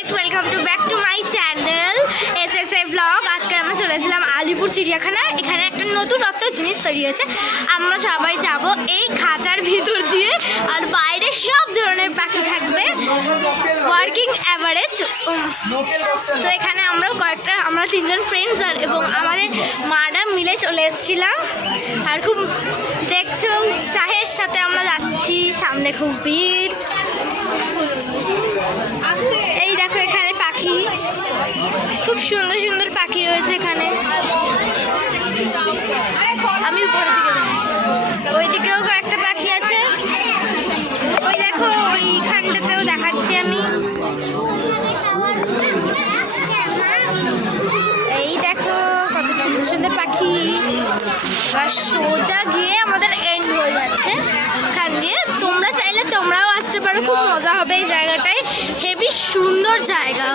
Guys welcome to back to my channel S S A blog আজকে আমরা চলেছিলাম আলিপুর চিড়িয়াখানা এখানে একটা নতুন রক্ত জিনিস তৈরি হয়েছে। আমরা সবাই যাব এই খাঁচার ভিতর দিয়ে, আর বাইরে সব ধরনের পাখি থাকবে। ওয়ার্কিং অ্যাভারেজ তো এখানে আমরাও কয়েকটা, আমরা তিনজন ফ্রেন্ডস আর এবং আমাদের মারা মিলে চলে এসেছিলাম। আর খুব দেখছ, উৎসাহের সাথে আমরা যাচ্ছি। সামনে খুব ভিড় এই দেখো এখানে পাখি খুব সুন্দর সুন্দর পাখি রয়েছে এখানে। আমি উপরের দিকে দেখাচ্ছি। ওই দিকেও কয়েকটা পাখি আছে। ওই দেখো ওইখানটাতেও দেখাচ্ছি আমি। এই দেখো, কত সুন্দর সুন্দর পাখি। আর সোজা গিয়ে আমাদের এন্ড হয়ে যাচ্ছে এখান দিয়ে। তোমরা চাইলে তোমরাও আসতে পারো, খুব মজা হবে এই জায়গাটায়। হেবি সুন্দর জায়গা।